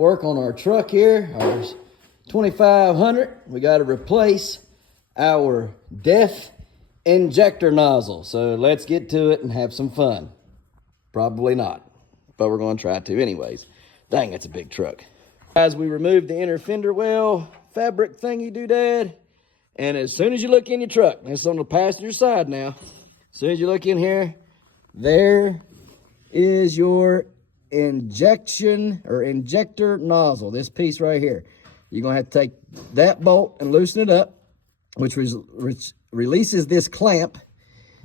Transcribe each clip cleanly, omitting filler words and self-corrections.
Work on our truck here, our 2500. We got to replace our DEF injector nozzle. So let's get to it and have some fun. Probably not, but we're going to try to anyways. Dang, that's a big truck. Guys, we removed the inner fender well fabric thingy doodad. And as soon as you look in your truck, it's on the passenger side now. As soon as you look in here, there is your injection or injector nozzle, this piece right here. You're gonna have to take that bolt and loosen it up, which releases this clamp.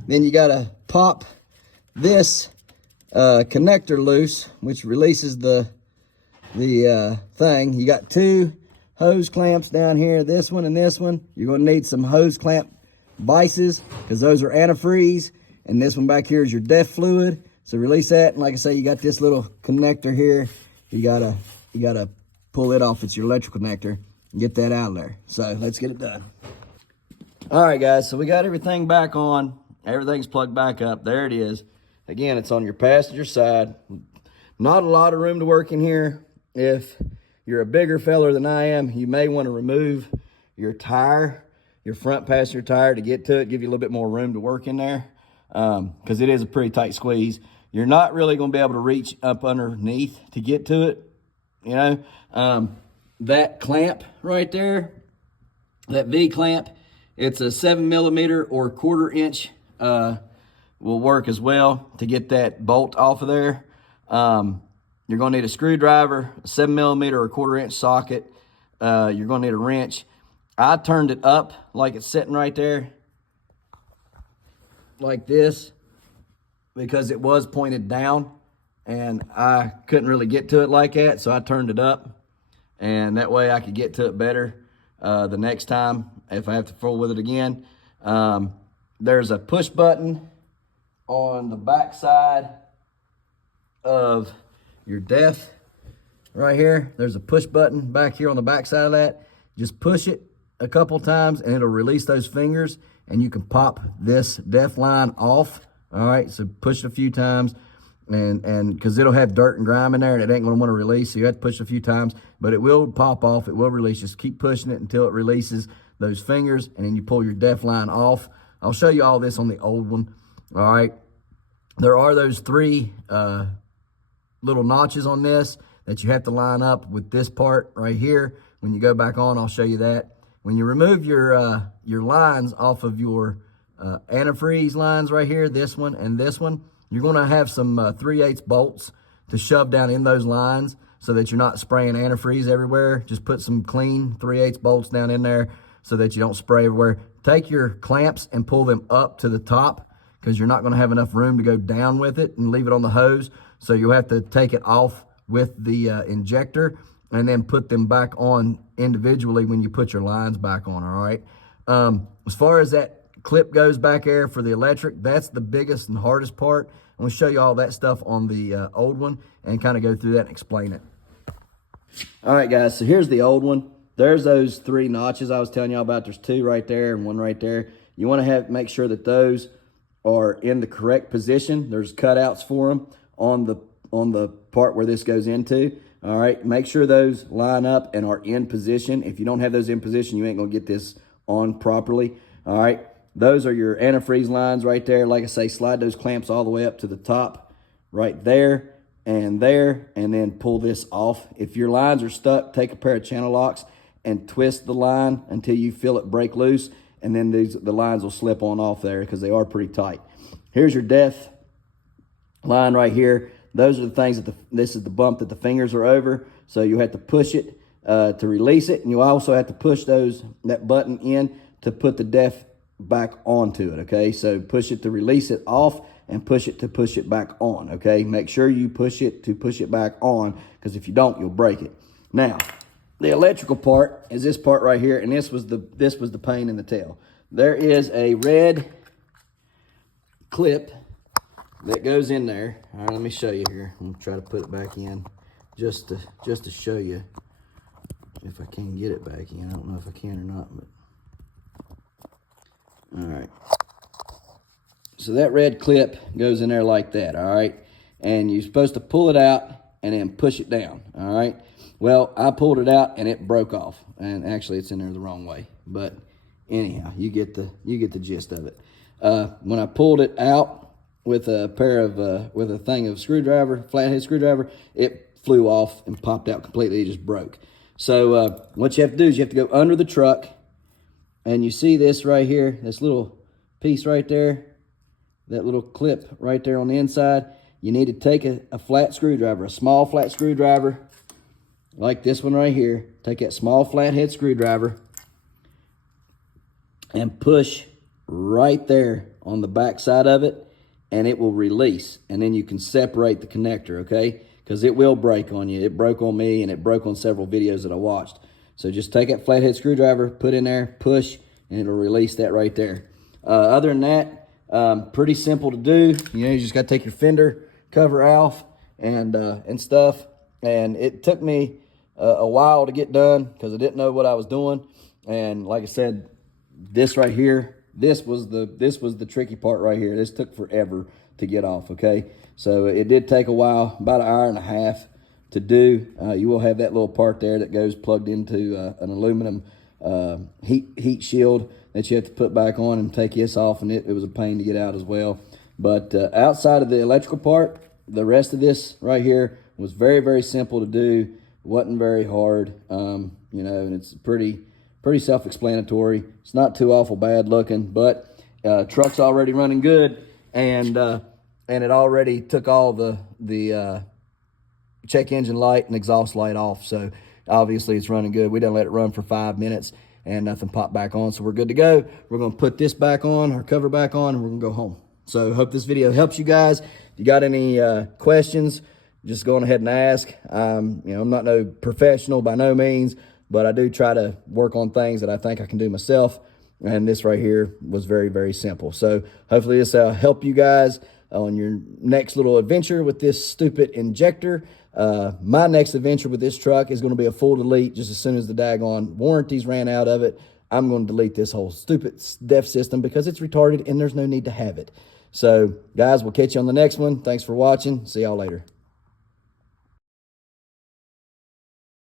Then you gotta pop this connector loose, which releases the thing. You got two hose clamps down here, this one and this one. You're gonna need some hose clamp vices because those are antifreeze, and this one back here is your DEF fluid. So release that, and like I say, you got this little connector here. You gotta pull it off. It's your electrical connector and get that out of there. So let's get it done. All right, guys, so we got everything back on. Everything's plugged back up. There it is. Again, it's on your passenger side. Not a lot of room to work in here. If you're a bigger feller than I am, you may want to remove your tire, your front passenger tire, to get to it, give you a little bit more room to work in there, because it is a pretty tight squeeze. You're not really going to be able to reach up underneath to get to it, you know. That clamp right there, that V clamp, it's a 7mm or 1/4 inch will work as well to get that bolt off of there. You're going to need a screwdriver, a 7mm or 1/4 inch socket. You're going to need a wrench. I turned it up like it's sitting right there, like this, because it was pointed down and I couldn't really get to it like that. So I turned it up, and that way I could get to it better the next time if I have to fool with it again. There's a push button on the back side of your DEF right here. There's a push button back here on the back side of that. Just push it a couple times and it'll release those fingers, and you can pop this DEF line off. All right, so push it a few times, and because it'll have dirt and grime in there and it ain't gonna want to release, so you have to push it a few times, but it will pop off, it will release. Just keep pushing it until it releases those fingers, and then you pull your DEF line off. I'll show you all this on the old one. All right, there are those three little notches on this that you have to line up with this part right here. When you go back on, I'll show you that. When you remove your lines off of your antifreeze lines right here, this one and this one, you're gonna have some 3/8 bolts to shove down in those lines so that you're not spraying antifreeze everywhere. Just put some clean 3/8 bolts down in there so that you don't spray everywhere. Take your clamps and pull them up to the top, because you're not gonna have enough room to go down with it and leave it on the hose. So you'll have to take it off with the injector and then put them back on individually when you put your lines back on, all right? As far as that clip goes back there for the electric, that's the biggest and hardest part. I'm gonna show you all that stuff on the old one and kind of go through that and explain it. All right, guys, so here's the old one. There's those three notches I was telling y'all about. There's two right there and one right there. You wanna make sure that those are in the correct position. There's cutouts for them on the part where this goes into. All right, make sure those line up and are in position. If you don't have those in position, you ain't gonna get this on properly. All right, those are your antifreeze lines right there. Like I say, slide those clamps all the way up to the top right there, and then pull this off. If your lines are stuck, take a pair of channel locks and twist the line until you feel it break loose, and then the lines will slip on off there because they are pretty tight. Here's your DEF line right here. Those are the things that this is the bump that the fingers are over. So you have to push it to release it. And you also have to push that button in to put the DEF back onto it, okay? So push it to release it off and push it to push it back on, okay? Make sure you push it to push it back on, because if you don't, you'll break it. Now, the electrical part is this part right here, and this was the pain in the tail. There is a red clip that goes in there. All right, let me show you here. I'm gonna try to put it back in just to show you if I can get it back in. I don't know if I can or not, but all right. So that red clip goes in there like that, all right? And you're supposed to pull it out and then push it down, all right? Well, I pulled it out and it broke off. And actually it's in there the wrong way. But anyhow, you get the gist of it. When I pulled it out with a thing of screwdriver, flathead screwdriver, it flew off and popped out completely. It just broke. So what you have to do is you have to go under the truck, and you see this right here, this little piece right there, that little clip right there on the inside. You need to take a flat screwdriver, a small flat screwdriver, like this one right here. Take that small flathead screwdriver and push right there on the back side of it, and it will release. And then you can separate the connector, okay? Because it will break on you. It broke on me, and it broke on several videos that I watched. So just take that flathead screwdriver, put in there, push, and it'll release that right there. Other than that, pretty simple to do. You know, you just got to take your fender cover off and stuff. And it took me a while to get done because I didn't know what I was doing. And like I said, this right here, this was the tricky part right here. This took forever to get off, okay? So it did take a while, about an hour and a half to do. You will have that little part there that goes plugged into an aluminum heat shield that you have to put back on and take this off, and it was a pain to get out as well. But outside of the electrical part, the rest of this right here was very, very simple to do. Wasn't very hard, you know, and it's pretty self-explanatory. It's not too awful bad looking, but truck's already running good, and it already took all the check engine light and exhaust light off. So obviously it's running good. We done let it run for 5 minutes and nothing popped back on. So we're good to go. We're going to put this back on, our cover back on, and we're going to go home. So hope this video helps you guys. If you got any questions, just go on ahead and ask. You know, I'm not no professional by no means, but I do try to work on things that I think I can do myself. And this right here was very, very simple. So hopefully this will help you guys on your next little adventure with this stupid injector. My next adventure with this truck is going to be a full delete. Just as soon as the daggone warranties ran out of it, I'm going to delete this whole stupid DEF system because it's retarded and there's no need to have it. So guys, we'll catch you on the next one. Thanks for watching. See y'all later.